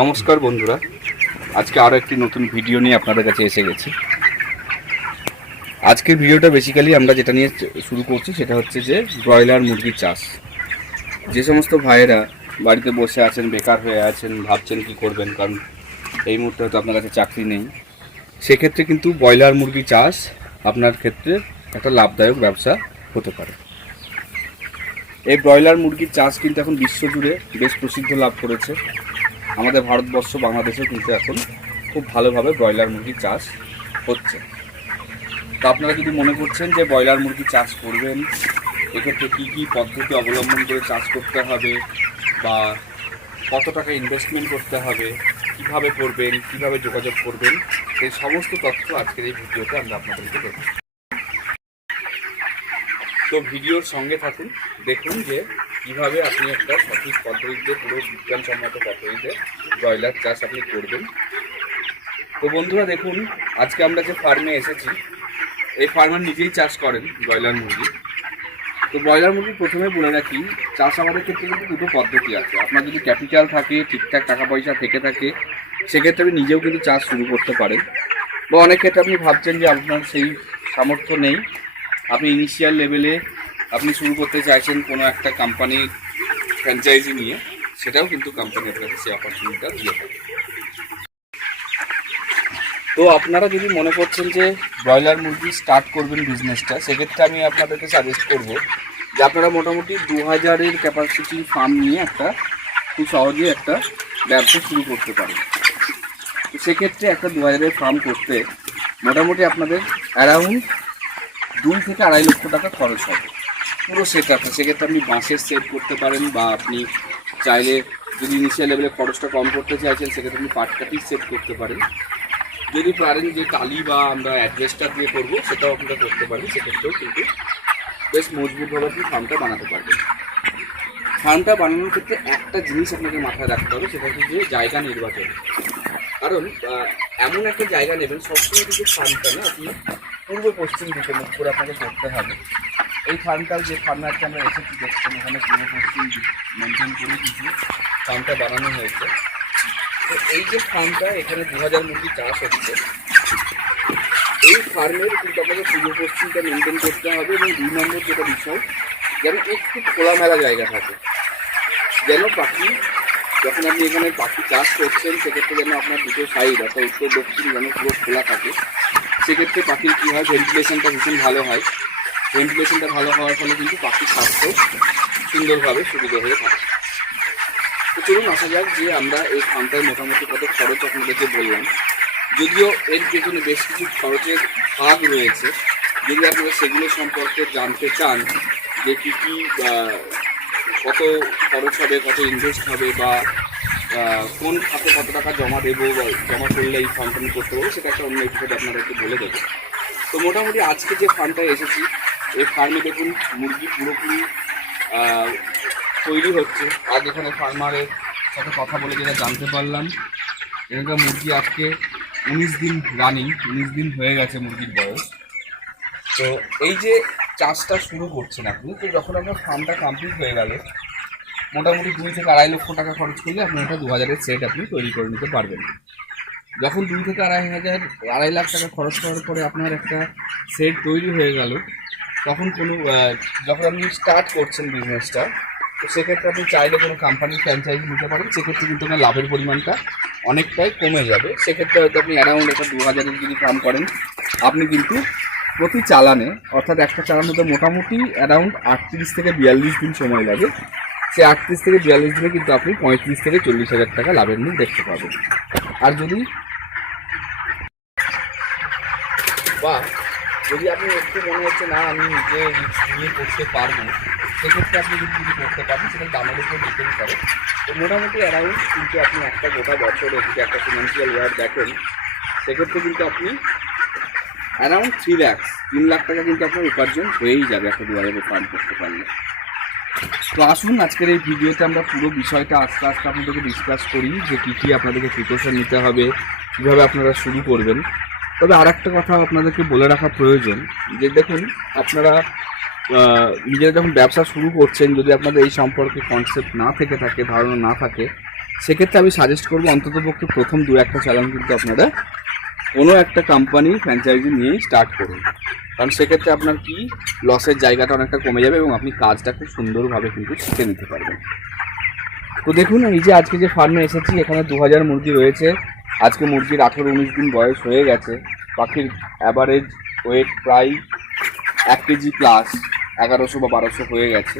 নমস্কার বন্ধুরা, আজকে আরও একটি নতুন ভিডিও নিয়ে আপনাদের কাছে এসে গেছি। আজকের ভিডিওটা বেসিক্যালি আমরা যেটা নিয়ে শুরু করছি সেটা হচ্ছে যে ব্রয়লার মুরগির চাষ। যে সমস্ত ভাইয়েরা বাড়িতে বসে আছেন, বেকার হয়ে আছেন, ভাবছেন কি করবেন, কারণ এই মুহূর্তে হয়তো আপনার কাছে চাকরি নেই, সেক্ষেত্রে কিন্তু ব্রয়লার মুরগি চাষ আপনার ক্ষেত্রে একটা লাভদায়ক ব্যবসা হতে পারে। এই ব্রয়লার মুরগির চাষ কিন্তু এখন বিশ্বজুড়ে বেশ প্রসিদ্ধ লাভ করেছে। আমাদের ভারতবর্ষ বাংলাদেশেও কিন্তু এখন খুব ভালোভাবে ব্রয়লার মুরগির চাষ হচ্ছে। তো আপনারা যদি মনে করছেন যে ব্রয়লার মুরগি চাষ করবেন, এক্ষেত্রে কী কী পদ্ধতি অবলম্বন করে চাষ করতে হবে বা কত টাকা ইনভেস্টমেন্ট করতে হবে, কীভাবে করবেন, কীভাবে যোগাযোগ করবেন সেই সমস্ত তথ্য আজকের এই ভিডিওতে আমরা আপনাদেরকে দেবো। তো ভিডিওর সঙ্গে থাকুন, দেখুন যে কীভাবে আপনি একটা সঠিক পদ্ধতিতে পুরো বিজ্ঞানসম্মত পদ্ধতিতে ব্রয়লার চাষ আপনি করবেন। তো বন্ধুরা দেখুন, আজকে আমরা যে ফার্মে এসেছি, এই ফার্মার নিজেই চাষ করেন ব্রয়লার মুরগি। তো ব্রয়লার মুরগি প্রথমে বলে রাখি, চাষ আমাদের ক্ষেত্রে কিন্তু দুটো পদ্ধতি আছে। আপনার যদি ক্যাপিটাল থাকে, ঠিকঠাক টাকা পয়সা থেকে থাকে, সেক্ষেত্রে আপনি নিজেও কিন্তু চাষ শুরু করতে পারেন। বা অনেক ক্ষেত্রে আপনি ভাবছেন যে আপনার সেই সামর্থ্য নেই আপনি ইনিশিয়াল লেভেলে আপনি শুরু করতে চাইছেন কোনো একটা কোম্পানির ফ্র্যাঞ্চাইজি নিয়ে, সেটাও কিন্তু কোম্পানি আপনাকে সেই অপরচুনিটিটা দিয়ে থাকে। তো আপনারা যদি মনে করছেন যে ব্রয়লার মুরগি স্টার্ট করবেন বিজনেসটা সেক্ষেত্রে আমি আপনাদেরকে সাজেস্ট করব যে আপনারা মোটামুটি দু হাজারের ক্যাপাসিটির ফার্ম নিয়ে একটা খুব সহজেই একটা ব্যবসা শুরু করতে পারেন। তো সেক্ষেত্রে একটা দু হাজারের ফার্ম করতে মোটামুটি আপনাদের অ্যারাউন্ড দুই থেকে আড়াই লক্ষ টাকা খরচ হবে। পুরো সেট আপটা সেক্ষেত্রে আপনি বাঁশের সেট করতে পারেন বা আপনি চাইলে যদি ইনিশিয়াল লেভেলে খরচটা কম করতে চাইছেন, সেক্ষেত্রে আপনি পাটকাঠির সেট করতে পারেন। যদি পারেন যে কালি বা আমরা অ্যাডজাস্টার দিয়ে করব, সেটাও আপনারা করতে পারেন, সেক্ষেত্রেও কিন্তু বেশ মজবুতভাবে আপনি ফার্মটা বানাতে পারবেন। ফার্মটা বানানোর ক্ষেত্রে একটা জিনিস আপনাকে মাথায় রাখতে হবে, সেটা হচ্ছে যে জায়গা নির্বাচন। কারণ এমন একটা জায়গা নেবেন, সবসময় কিন্তু ফার্মটা না, আপনি পূর্ব পশ্চিম দিকে মুখ করে আপনাকে করতে হবে। এই ফার্মটার যে ফার্মে আজকে আমরা এসেছি, দেখছেন এখানে পূর্ব পশ্চিম মেনটেন করে কিছু ফার্মটা বানানো হয়েছে। তো এই যে ফার্মটা এখানে দু হাজার মুরগি চাষ হচ্ছে। এই ফার্মের কিন্তু আপনাকে পূর্ব পশ্চিমটা মেনটেন করতে হবে এবং দুই নম্বর যেটা বিষয়, যেন একটু খোলামেলা জায়গা থাকে। যেন পাখি, যখন আপনি এখানে পাখি চাষ করছেন, সেক্ষেত্রে যেন আপনার দুটো সাইড অর্থাৎ উত্তর দক্ষিণ যেন পুরো খোলা থাকে। সেক্ষেত্রে পাখির কী হয় ভেন্টিলেশনটা ভীষণ ভালো হয়। ভেন্টিলেশনটা ভালো হওয়ার ফলে কিন্তু পাখির স্বাস্থ্য সুন্দরভাবে সুবিধা হয়ে থাকে। তো চলুন, আসা যাক যে আমরা এই ফার্মটায় মোটামুটি কত খরচ আপনাদেরকে বললাম। যদিও এর পেছনে বেশ কিছু খরচের ভাগ রয়েছে। যদি আপনারা সেগুলো সম্পর্কে জানতে চান, যে কী কী কত খরচ হবে, কত ইনভেস্ট হবে বা কোন খাতে কত টাকা জমা দেবো বা জমা করলে এই ফার্মটা আমি করতে পারব সেটা একটা অন্য এপিসোড আপনাদেরকে বলে দেবো। তো মোটামুটি আজকে যে ফার্মটায় এসেছি, এই ফার্মে দেখুন মুরগি পুরোপুরি তৈরি হচ্ছে। আজ এখানে ফার্মারের সাথে কথা বলে যেটা জানতে পারলাম, এখানকার মুরগি আজকে উনিশ দিন রানিং উনিশ দিন হয়ে গেছে মুরগির বয়স। তো এই যে চাষটা শুরু করছেন আপনি, তো যখন আপনার ফার্মটা কমপ্লিট হয়ে গেল মোটামুটি দুই থেকে আড়াই লক্ষ টাকা খরচ করলে আপনি একটা দু হাজারের সেট আপনি তৈরি করে নিতে পারবেন। যখন দুই থেকে আড়াই হাজার, আড়াই লাখ টাকা খরচ করার পরে আপনার একটা সেট তৈরি হয়ে গেল, তখন কোনো যখন আপনি স্টার্ট করছেন বিজনেসটা তো সেক্ষেত্রে আপনি চাইলে কোনো কোম্পানির ফ্র্যাঞ্চাইজি নিতে পারেন, সেক্ষেত্রে কিন্তু আপনার লাভের পরিমাণটা অনেকটাই কমে যাবে। সেক্ষেত্রে হয়তো আপনি অ্যারাউন্ড একটা দু হাজারের যদি কাম করেন, আপনি কিন্তু প্রতি চালানে, অর্থাৎ একটা চালান হতে মোটামুটি অ্যারাউন্ড আটত্রিশ থেকে বিয়াল্লিশ দিন সময় লাগে। সেই আটত্রিশ থেকে বিয়াল্লিশ দিনে কিন্তু আপনি পঁয়ত্রিশ থেকে চল্লিশ হাজার টাকা লাভের মুখ দেখতে পাবেন। আর যদি বা যদি আপনি একটু মনে হচ্ছে, না, আমি নিজে নিয়ে করতে পারব, সেক্ষেত্রে আপনি যদি যদি করতে পারেন, সেটা দামের উপর ডিপেন্ড করে। তো মোটামুটি অ্যারাউন্ড কিন্তু আপনি একটা গোটা বছরে যদি একটা ফিনান্সিয়াল ইয়ার দেখেন, সেক্ষেত্রে কিন্তু আপনি অ্যারাউন্ড থ্রি ল্যাক্স তিন লাখ টাকা কিন্তু আপনার উপার্জন হয়েই যাবে একটা দু হাজারের ফার্ম করতে পারলে। তো আসুন, আজকের এই ভিডিওতে আমরা পুরো বিষয়টা আস্তে আস্তে আপনাদেরকে ডিসকাস করি যে কী কী আপনাদেরকে প্রিকশন নিতে হবে, কীভাবে আপনারা শুরু করবেন। তবে আর একটা কথা আপনাদেরকে বলে রাখা প্রয়োজন, যে দেখুন, আপনারা নিজেরা যখন ব্যবসা শুরু করছেন, যদি আপনাদের এই সম্পর্কে কনসেপ্ট না থেকে থাকে, ধারণা না থাকে, সেক্ষেত্রে আমি সাজেস্ট করব অন্তত পক্ষে প্রথম দু একটা চালান কিন্তু আপনারা কোনো একটা কোম্পানির ফ্র্যাঞ্চাইজি নিয়েই স্টার্ট করুন। কারণ সেক্ষেত্রে আপনার কি? লসের জায়গাটা অনেকটা কমে যাবে এবং আপনি কাজটা খুব সুন্দরভাবে কিন্তু শিখে নিতে পারবেন। তো দেখুন, এই যে আজকে যে ফার্মে এসেছি, এখানে দু হাজার মুরগি রয়েছে। আজকে মুরগির আঠেরো উনিশ দিন বয়স হয়ে গেছে। পাখির অ্যাভারেজ ওয়েট প্রায় এক কেজি প্লাস এগারোশো বা বারোশো হয়ে গেছে।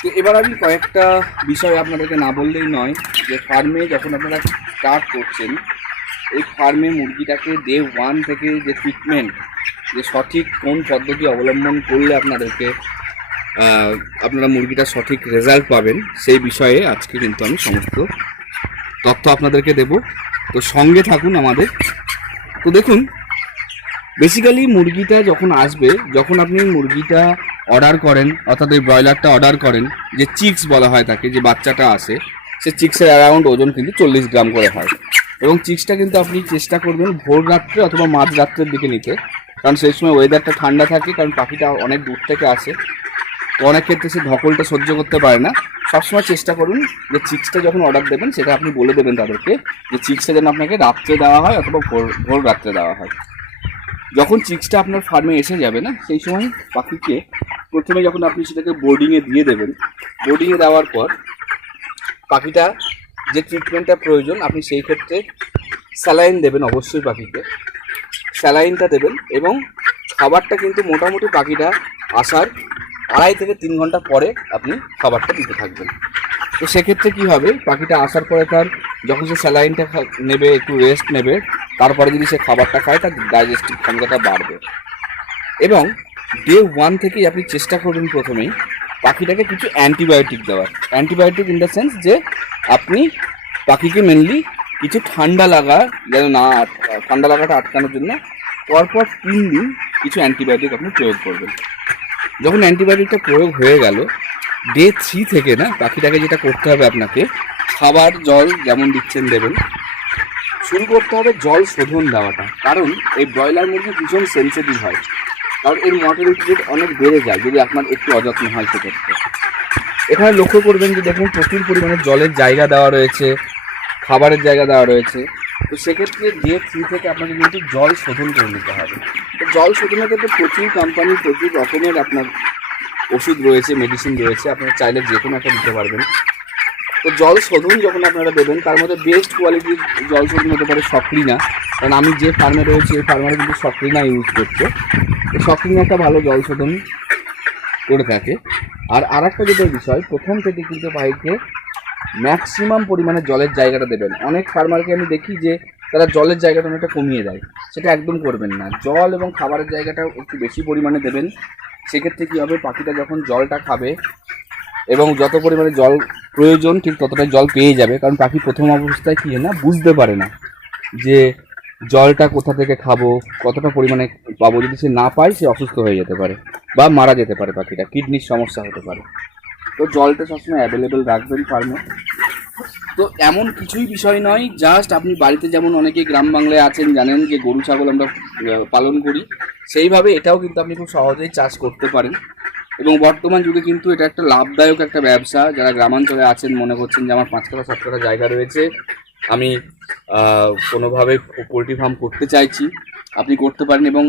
তো এবার আমি কয়েকটা বিষয় আপনাদেরকে না বললেই নয় যে ফার্মে যখন আপনারা স্টার্ট করছেন, এই ফার্মে মুরগিটাকে ডে ওয়ান থেকে যে ট্রিটমেন্ট যে সঠিক কোন পদ্ধতি অবলম্বন করলে আপনাদেরকে আপনারা মুরগিটা সঠিক রেজাল্ট পাবেন, সেই বিষয়ে আজকে কিন্তু আমি সমস্ত তথ্য আপনাদেরকে দেব। তো সঙ্গে থাকুন আমাদের। তো দেখুন বেসিক্যালি মুরগিটা যখন আসবে, যখন আপনি মুরগিটা অর্ডার করেন, অর্থাৎ ওই ব্রয়লারটা অর্ডার করেন, যে চিক্স বলা হয় তাকে, যে বাচ্চাটা আসে, সে চিক্সের অ্যারাউন্ড ওজন কিন্তু চল্লিশ গ্রাম করে হয়। এবং চিক্সটা কিন্তু আপনি চেষ্টা করবেন ভোর রাত্রে অথবা মাঝ রাত্রের দিকে নিতে। কারণ সেই সময় ওয়েদারটা ঠান্ডা থাকে, কারণ পাখিটা অনেক দূর থেকে আসে। তো অনেক ক্ষেত্রে সে ধকলটা সহ্য করতে পারে না। সবসময় চেষ্টা করুন যে চিক্সটা যখন অর্ডার দেবেন, সেটা আপনি বলে দেবেন তাদেরকে যে চিক্সটা যেন আপনাকে রাত্রে দেওয়া হয় অথবা ভোর ভোর রাত্রে দেওয়া হয়। যখন চিক্সটা আপনার ফার্মে এসে যাবে না, সেই সময় পাখিকে প্রথমে যখন আপনি সেটাকে বোর্ডিংয়ে দিয়ে দেবেন বোর্ডিংয়ে দেওয়ার পর পাখিটা যে ট্রিটমেন্টটা প্রয়োজন, আপনি সেই ক্ষেত্রে স্যালাইন দেবেন অবশ্যই পাখিকে। স্যালাইনটা দেবেন এবং খাবারটা কিন্তু মোটামুটি পাখিটা আসার আড়াই থেকে তিন ঘণ্টা পরে আপনি খাবারটা দিতে থাকবেন। তো সেক্ষেত্রে কী হবে? পাখিটা আসার পরে তার যখন সে স্যালাইনটা নেবে, একটু রেস্ট নেবে, তারপরে যদি সে খাবারটা খায়, তার ডাইজেস্টিভ ক্ষমতাটা বাড়বে। এবং ডে ওয়ান থেকেই আপনি চেষ্টা করবেন প্রথমেই পাখিটাকে কিছু অ্যান্টিবায়োটিক দেওয়ার। অ্যান্টিবায়োটিক ইন দ্য সেন্স যে আপনি পাখিকে মেনলি কিছু ঠান্ডা লাগা যেন না ঠান্ডা লাগাটা আটকানোর জন্য পরপর তিন দিন কিছু অ্যান্টিবায়োটিক আপনি প্রয়োগ করবেন। যখন অ্যান্টিবায়োটিকটা প্রয়োগ হয়ে গেল ডে থ্রি থেকে না পাখিটাকে যেটা করতে হবে আপনাকে, খাবার, জল যেমন দিচ্ছেন দেবেন, শুরু করতে হবে জল শোধন দেওয়াটা। কারণ এই ব্রয়লার মুরগি ভীষণ সেন্সিটিভ হয়। কারণ এর মর্টালিটি রেট অনেক বেড়ে যায় যদি আপনার একটু অযত্ন হয় সেক্ষেত্রে। এখানে লক্ষ্য করবেন যে দেখুন প্রচুর পরিমাণে জলের জায়গা দেওয়া রয়েছে খাবারের জায়গা দেওয়া রয়েছে। তো সেক্ষেত্রে ডে থ্রি থেকে আপনাকে কিন্তু জল শোধন করে নিতে হবে। তো জল শোধনের ক্ষেত্রে প্রচুর কোম্পানি প্রচুর রকমের আপনার ওষুধ রয়েছে মেডিসিন রয়েছে, আপনারা চাইলে যে কোনো একটা দিতে পারবেন। তো জল শোধন যখন আপনারা দেবেন, তার মধ্যে বেস্ট কোয়ালিটির জল শোধন হতে পারে সক্রিনা। কারণ আমি যে ফার্মে রয়েছি ওই ফার্মারে কিন্তু সক্রিনা ইউজ করছে। তো সক্রিনা একটা ভালো জল শোধন করে থাকে। আর আর একটা যেটা বিষয়, প্রথম থেকে কিন্তু ভাইকে ম্যাক্সিমাম পরিমাণে জলের জায়গাটা দেবেন। অনেক ফার্মারকে আমি দেখি যে তারা জলের জায়গাটা অনেকটা কমিয়ে দেয়। সেটা একদম করবেন না। জল এবং খাবারের জায়গাটা একটু বেশি পরিমাণে দেবেন। সেক্ষেত্রে কী হবে? পাখিটা যখন জলটা খাবে এবং যত পরিমাণে জল প্রয়োজন, ঠিক ততটাই জল পেয়ে যাবে। কারণ পাখি প্রথম অবস্থায় কী না? বুঝতে পারে না যে জলটা কোথা থেকে খাব, কতটা পরিমাণে পাবো। যদি সে না পায়, সে অসুস্থ হয়ে যেতে পারে বা মারা যেতে পারে পাখিটা। কিডনির সমস্যা হতে পারে। তো জলটা সবসময় অ্যাভেলেবেল রাখবেন ফার্মে তো এমন কিছুই বিষয় নয় জাস্ট আপনি বাড়িতে যেমন অনেকে গ্রাম বাংলায় আছেন, জানেন যে গরু, ছাগল আমরা পালন করি, সেইভাবে এটাও কিন্তু আপনি খুব সহজেই চাষ করতে পারেন। এবং বর্তমান যুগে কিন্তু এটা একটা লাভদায়ক একটা ব্যবসা, যারা গ্রামাঞ্চলে আছেন, মনে করছেন যে আমার পাঁচ কাটা সাত কাটা জায়গা রয়েছে, আমি কোনোভাবে পোলট্রি ফার্ম করতে চাইছি, আপনি করতে পারেন। এবং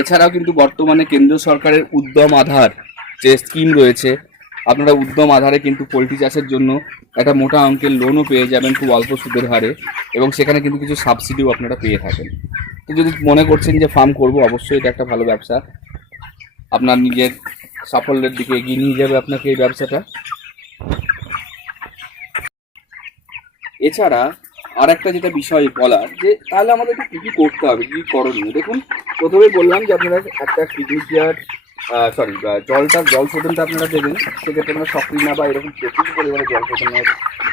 এছাড়াও কিন্তু বর্তমানে কেন্দ্র সরকারের উদ্যম আধার যে স্কিম রয়েছে আপনারা উদ্যম আধারে কিন্তু পোলট্রি চাষের জন্য একটা মোটা অঙ্কের লোনও পেয়ে যাবেন খুব অল্প সুদের হারে এবং সেখানে কিন্তু কিছু সাবসিডিও আপনারা পেয়ে থাকেন। তো যদি মনে করছেন যে ফার্ম করব, অবশ্যই এটা একটা ভালো ব্যবসা। আপনার নিজের সাফল্যের দিকে এগিয়ে নিয়ে যাবে আপনাকে এই ব্যবসাটা। এছাড়া আর একটা যেটা বিষয় বলার, যে তাহলে আমাদেরকে কী কী করতে হবে, কী করণীয়? দেখুন প্রথমে বললাম যে আপনারা একটা কিডনি সরি জলটা, জল শোধনটা আপনারা দেবেন। সেক্ষেত্রে আপনারা সক্রিনা বা এরকম প্রচুর পরিমাণে জল শোধনের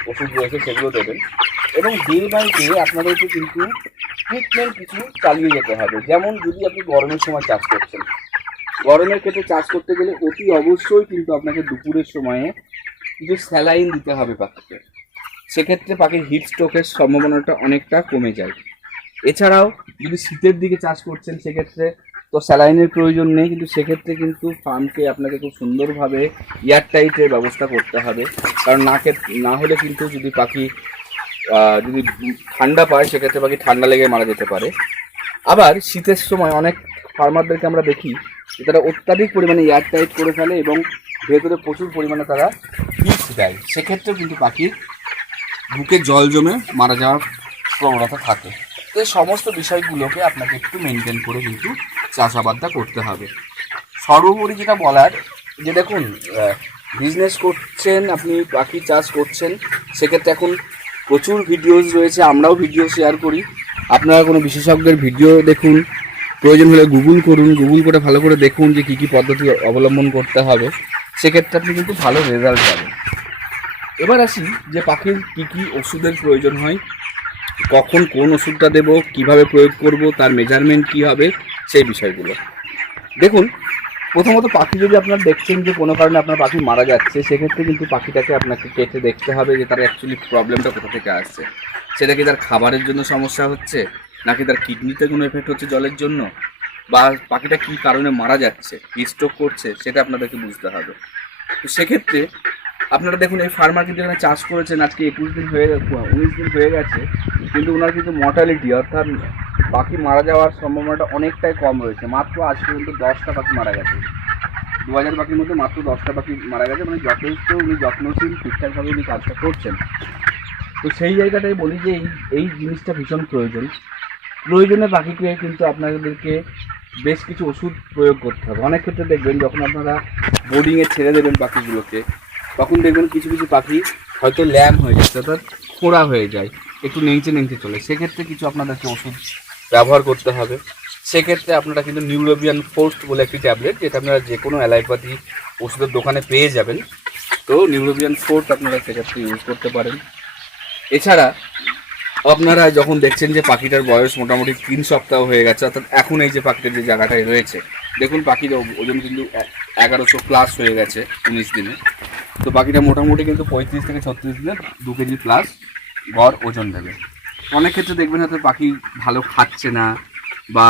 ওষুধ রয়েছে, সেগুলো দেবেন। এবং ডে বাই ডে আপনাদেরকে কিন্তু ট্রিটমেন্ট কিছু চালিয়ে যেতে হবে। যেমন যদি আপনি গরমের সময় চাষ করছেন। গরমের ক্ষেত্রে চাষ করতে গেলে অতি অবশ্যই কিন্তু আপনাকে দুপুরের সময়ে কিছু স্যালাইন দিতে হবে পাখিকে। সেক্ষেত্রে পাখির হিট স্ট্রোকের সম্ভাবনাটা অনেকটা কমে যায়। এছাড়াও, যদি শীতের দিকে চাষ করছেন, সেক্ষেত্রে তো স্যালাইনের প্রয়োজন নেই, কিন্তু সেক্ষেত্রে কিন্তু ফার্মকে আপনাকে খুব সুন্দরভাবে এয়ার টাইটের ব্যবস্থা করতে হবে। কারণ নাকে না হলে কিন্তু যদি পাখি যদি ঠান্ডা পায়, সেক্ষেত্রে পাখি ঠান্ডা লেগে মারা যেতে পারে। আবার শীতের সময় অনেক ফার্মারদেরকে আমরা দেখি যে তারা অত্যাধিক পরিমাণে এয়ার টাইট করে ফেলে এবং ভেতরে প্রচুর পরিমাণে তারা হিট দেয়। সেক্ষেত্রেও কিন্তু পাখির বুকে জল জমে মারা যাওয়ার প্রবণতা থাকে। তো এই সমস্ত বিষয়গুলোকে আপনাকে একটু মেনটেন করে কিন্তু চাষাবাদটা করতে হবে। সর্বোপরি যেটা বলার, যে দেখুন বিজনেস করছেন, আপনি পাখি চাষ করছেন, সেক্ষেত্রে এখন প্রচুর ভিডিওস রয়েছে, আমরাও ভিডিও শেয়ার করি। আপনারা কোনো বিশেষজ্ঞের ভিডিও দেখুন, প্রয়োজন হলে গুগল করুন গুগল করে ভালো করে দেখুন যে কী কী পদ্ধতি অবলম্বন করতে হবে। সেক্ষেত্রে আপনি কিন্তু ভালো রেজাল্ট পাবেন। এবার আসি যে পাখির কী কী ওষুধের প্রয়োজন হয়, কখন কোন ওষুধটা দেব, কীভাবে প্রয়োগ করব, তার মেজারমেন্ট কী হবে সেই বিষয়গুলো। দেখুন, প্রথমত পাখি যদি আপনার দেখছেন যে কোনো কারণে আপনার পাখি মারা যাচ্ছে, সেক্ষেত্রে কিন্তু পাখিটাকে আপনাকে কেটে দেখতে হবে যে তার অ্যাকচুয়ালি প্রবলেমটা কোথা থেকে আসছে। সেটা কি তার খাবারের জন্য সমস্যা হচ্ছে, নাকি তার কিডনিতে কোনো এফেক্ট হচ্ছে জলের জন্য, বা পাখিটা কী কারণে মারা যাচ্ছে স্ট্রোক করছে, সেটা আপনাদেরকে বুঝতে হবে। তো সেক্ষেত্রে আপনারা দেখুন, এই ফার্মার কিন্তু এখানে চাষ করেছেন, আজকে একুশ দিন হয়ে উনিশ দিন হয়ে গেছে, কিন্তু ওনার কিন্তু মর্টালিটি অর্থাৎ পাখি মারা যাওয়ার সম্ভাবনাটা অনেকটাই কম রয়েছে। মাত্র আজ পর্যন্ত দশটা পাখি মারা গেছে। দু হাজার পাখির মধ্যে মাত্র দশটা পাখি মারা গেছে মানে যথেষ্ট উনি যত্নশীল, ঠিকঠাকভাবে উনি কাজটা করছেন। তো সেই জায়গাটাই বলি যে, এই এই জিনিসটা ভীষণ প্রয়োজন। প্রয়োজনে পাখিকে কিন্তু আপনাদেরকে বেশ কিছু ওষুধ প্রয়োগ করতে হবে। অনেক ক্ষেত্রে দেখবেন, যখন আপনারা বোর্ডিংয়ে ছেড়ে দেবেন পাখিগুলোকে তখন দেখবেন কিছু কিছু পাখি হয়তো ল্যাম হয়ে যাচ্ছে অর্থাৎ খোঁড়া হয়ে যায়, একটু নেংচে নেংচে চলে। সেক্ষেত্রে কিছু আপনাদেরকে ওষুধ ব্যবহার করতে হবে। সেক্ষেত্রে আপনারা কিন্তু নিউরোবিয়ান ফোর্স বলে একটি ট্যাবলেট, যেটা আপনারা যে কোনো অ্যালাইপাতি ওষুধের দোকানে পেয়ে যাবেন। তো নিউরোবিয়ান ফোর্স আপনারা সেক্ষেত্রে ইউজ করতে পারেন। এছাড়া আপনারা যখন দেখছেন যে পাখিটার বয়স মোটামুটি তিন সপ্তাহ হয়ে গেছে, অর্থাৎ এখন এই যে পাখিটার যে জায়গাটায় রয়েছে, দেখুন পাখির ওজন কিন্তু এগারোশো প্লাস হয়ে গেছে উনিশ দিনে। তো পাখিটা মোটামুটি কিন্তু পঁয়ত্রিশ থেকে ছত্রিশ দিনে দু কেজি প্লাস গড় ওজন দেবে। অনেক ক্ষেত্রে দেখবেন হয়তো পাখি ভালো খাচ্ছে না বা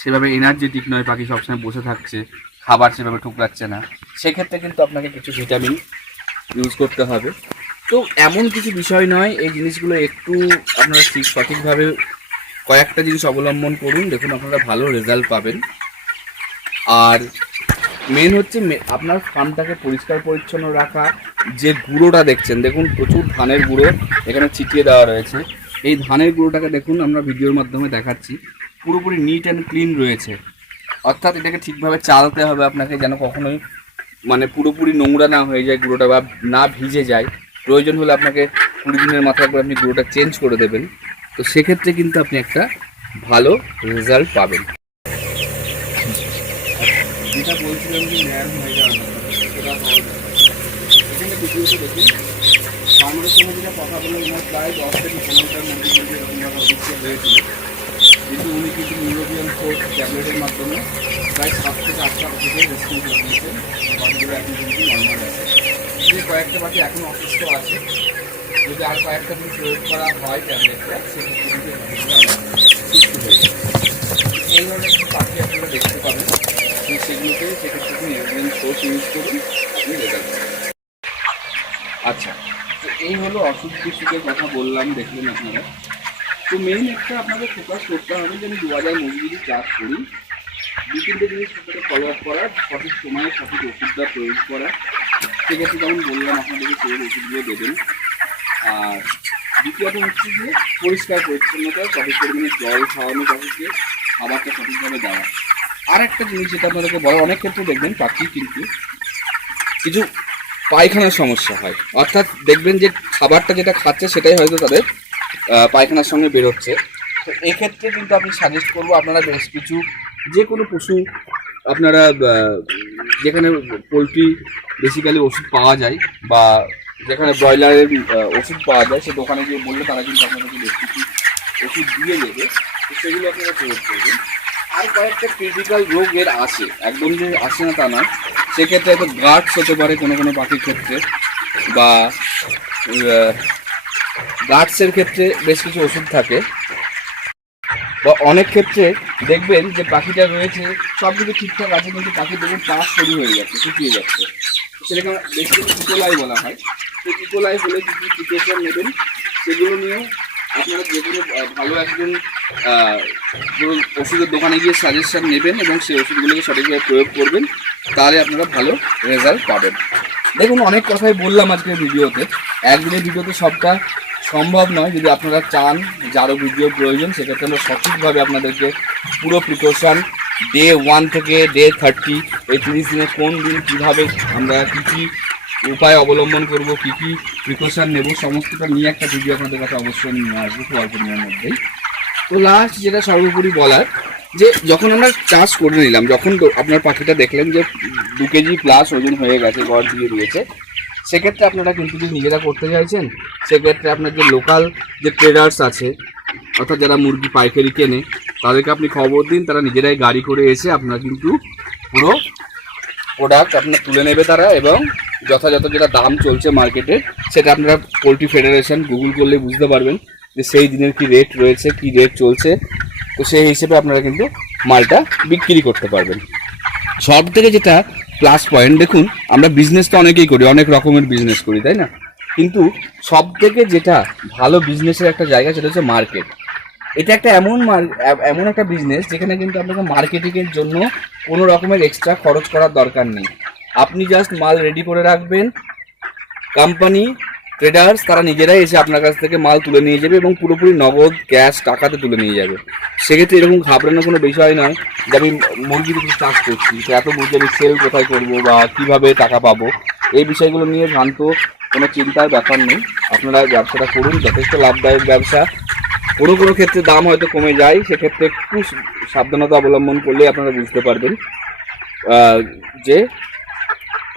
সেভাবে এনার্জেটিক নয়, পাখি সবসময় বসে থাকছে, খাবার সেভাবে ঠুকরাচ্ছে না। সেক্ষেত্রে কিন্তু আপনাকে কিছু ভিটামিন ইউজ করতে হবে। তো এমন কিছু বিষয় নয়, এই জিনিসগুলো একটু আপনারা ঠিক সঠিকভাবে কয়েকটা জিনিস অবলম্বন করুন, দেখুন আপনারা ভালো রেজাল্ট পাবেন। আর মেন হচ্ছে আপনার ফার্মটাকে পরিষ্কার পরিচ্ছন্ন রাখা, যে গুঁড়োটা দেখছেন, দেখুন প্রচুর ধানের গুঁড়ো এখানে ছিটিয়ে দেওয়া রয়েছে। এই ধানের গুঁড়োটাকে দেখুন, আমরা ভিডিওর মাধ্যমে দেখাচ্ছি। পুরোপুরি নিট অ্যান্ড ক্লিন রয়েছে। অর্থাৎ এটাকে ঠিকভাবে চালাতে হবে আপনাকে, যেন কখনোই মানে পুরোপুরি নোংরা না হয়ে যায় গুঁড়োটা বা না ভিজে যায়। প্রয়োজন হলে আপনাকে কুড়ি দিনের মাথায় করে আপনি গুঁড়োটা চেঞ্জ করে দেবেন। তো সেক্ষেত্রে কিন্তু আপনি একটা ভালো রেজাল্ট পাবেন। যেটা বলছিলাম যে হয়ে যাওয়ার কথা, সেটা। এখানে যেটা কথা বলে ওনার প্রায় দশ থেকে পনেরোটার মধ্যে কিন্তু এরকমভাবে হয়েছিল। কিন্তু উনি কিন্তু ইউরোপিয়ান ফোর্স ট্যাবলেটের মাধ্যমে প্রায় সাত থেকে আটটা ওষুধে রেস্কিউ করে দিয়েছেন। বাকিগুলো এখন কিন্তু নর্মাল আছে। যে কয়েকটা বাকি এখনও অসুস্থ আছে। যদি আর কয়েকটা দিন প্রয়োগ করা হয় ট্যাবলেটটা সেক্ষেত্রে কিন্তু সুস্থ হয়ে যাবে এই ধরনের পাখি আপনারা দেখতে পাবেন। তো সেগুলোকে সেক্ষেত্রে আপনি ইউরোপিয়ান ফোর্স ইউজ করুন, আপনি রেজাল্ট আচ্ছা তো এই হলো অসুখ বিসুখের কথা বললাম, দেখলেন আপনারা। তো মেইন একটা আপনাদের ফোকাস করতে হবে যে আমি দু হাজার মুরগি চাষ করি। দু তিনটে জিনিস সাথে ফলো আপ করা সঠিক সময়ে সঠিক ওষুধটা প্রয়োগ করা সেক্ষেত্রে যেমন বললাম, আপনাদেরকে সেই ওষুধগুলো দেবেন। আর দ্বিতীয়ত হচ্ছে যে পরিষ্কার পরিচ্ছন্নতা, সঠিক পরিমাণে জল খাওয়ানো পাখিকে খাবারটা সঠিকভাবে দেওয়া। আর একটা জিনিস যেটা আপনাদেরকে বলা অনেক ক্ষেত্রে দেখবেন, পাখি কিন্তু কিছু পায়খানার সমস্যা হয়। অর্থাৎ দেখবেন যে খাবারটা যেটা খাচ্ছে সেটাই হয়তো তাদের পায়খানার সঙ্গে বেরোচ্ছে। তো এক্ষেত্রে কিন্তু আমি সাজেস্ট করব, আপনারা বেশ কিছু যে কোনো পশু আপনারা যেখানে পোলট্রি বেসিক্যালি ওষুধ পাওয়া যায় বা যেখানে ব্রয়লারের ওষুধ পাওয়া যায়, সে দোকানে গিয়ে বললে তারা কিন্তু আপনাদেরকে বেশ কিছু ওষুধ দিয়ে দেবে। তো সেগুলো আপনারা প্রয়োগ করবেন। আর কয়েকটা ক্রিটিক্যাল রোগ এর আছে। একদম যে আসে না তা না সেক্ষেত্রে হয়তো গার্ডস হতে পারে কোনো কোনো পাখির ক্ষেত্রে বা গার্ডসের ক্ষেত্রে বেশ কিছু ওষুধ থাকে। বা অনেক ক্ষেত্রে দেখবেন যে পাখিটা রয়েছে সব কিছু ঠিকঠাক আছে, কিন্তু পাখি দেখুন পাশ শুরু হয়ে যাচ্ছে, শুকিয়ে যাচ্ছে। সেটাকে বেশি ইকোলাই বলা হয়। তো ইকোলাই হলে কী কী প্রিকশন নেবেন? সেগুলো নিয়ে আপনারা যে কোনো ভালো একজন ওষুধের দোকানে গিয়ে সাজেশন নেবেন এবং সেই ওষুধগুলোকে সঠিকভাবে প্রয়োগ করবেন, তাহলে আপনারা ভালো রেজাল্ট পাবেন। দেখুন, অনেক কথাই বললাম আজকের ভিডিওতে। একদিনের ভিডিওতে সবটা সম্ভব নয়। যদি আপনারা চান যে আরও ভিডিও প্রয়োজন, সেক্ষেত্রে আমরা সঠিকভাবে আপনাদেরকে পুরো প্রিকশন ডে ওয়ান থেকে ডে থার্টি এই তিরিশ দিনে কোন দিন কীভাবে আমরা কী কী উপায় অবলম্বন করব, কী কী প্রিকশন নেব, সমস্তটা নিয়ে একটা ভিডিও আপনাদের কাছে অবশ্যই নিয়ে আসব অল্প দিনের মধ্যেই। তো লাস্ট যেটা সর্বোপরি বলার, যে যখন আমরা চাষ করে নিলাম, যখন আপনার পাখিটা দেখলেন যে দু কেজি প্লাস ওজন হয়ে গেছে গড় দিয়ে দিয়েছে, সেক্ষেত্রে আপনারা কিন্তু যদি নিজেরা করতে চাইছেন, সেক্ষেত্রে আপনার যে লোকাল যে ট্রেডার্স আছে, অর্থাৎ যারা মুরগি পাইকারি কেনে, তাদেরকে আপনি খবর দিন, তারা নিজেরাই গাড়ি করে এসে আপনার কিন্তু পুরো প্রোডাক্ট আপনার তুলে নেবে তারা এবং যথাযথ যেটা দাম চলছে মার্কেটে সেটা আপনারা পোলট্রি ফেডারেশন গুগল করলে বুঝতে পারবেন। যে সেই দিনের কি রেট রয়েছে, কি রেট চলছে, তো সেই হিসেবে আপনারা কিন্তু মালটা বিক্রি করতে পারবেন। সব থেকে যেটা প্লাস পয়েন্ট দেখুন, আমরা বিজনেস তো অনেকেই করি, অনেক রকমের বিজনেস করি, তাই না? কিন্তু সব থেকে যেটা ভালো বিজনেসের একটা জায়গা সেটা হচ্ছে মার্কেট এটা একটা এমন এমন একটা বিজনেস যেখানে কিন্তু আপনাকে মার্কেটিংয়ের জন্য কোনো রকমের এক্সট্রা খরচ করার দরকার নেই। আপনি জাস্ট মাল রেডি করে রাখবেন। কোম্পানি ট্রেডার্স তারা নিজেরাই এসে আপনার কাছ থেকে মাল তুলে নিয়ে যাবে এবং পুরোপুরি নগদ ক্যাশ টাকাতে তুলে নিয়ে যাবে। সেক্ষেত্রে এরকম ঘাবড়ানোর কোনো বিষয় নয় যে আমি মুরগির উপর চাষ করছি সে এত মুরগি আমি সেল কোথায় করব বা কীভাবে টাকা পাবো, এই বিষয়গুলো নিয়ে ভ্রান্ত কোনো চিন্তার ব্যাপার নেই। আপনারা ব্যবসাটা করুন, যথেষ্ট লাভদায়ক ব্যবসা। কোনো কোনো ক্ষেত্রে দাম হয়তো কমে যায়, সেক্ষেত্রে একটু সাবধানতা অবলম্বন করলে আপনারা বুঝতে পারবেন যে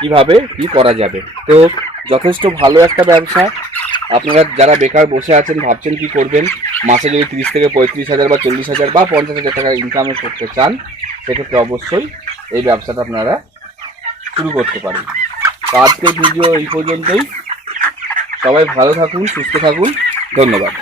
কীভাবে, কি করা যাবে? তো যথেষ্ট ভালো একটা ব্যবসা। আপনারা যারা বেকার বসে আছেন, ভাবছেন কি করবেন? মাসে যদি তিরিশ থেকে পঁয়ত্রিশ হাজার বা চল্লিশ হাজার বা পঞ্চাশ হাজার টাকা ইনকাম করতে চান, সেক্ষেত্রে অবশ্যই এই ব্যবসাটা আপনারা শুরু করতে পারেন। তো আজকের ভিডিও এই পর্যন্তই। সবাই ভালো থাকুন, সুস্থ থাকুন। ধন্যবাদ।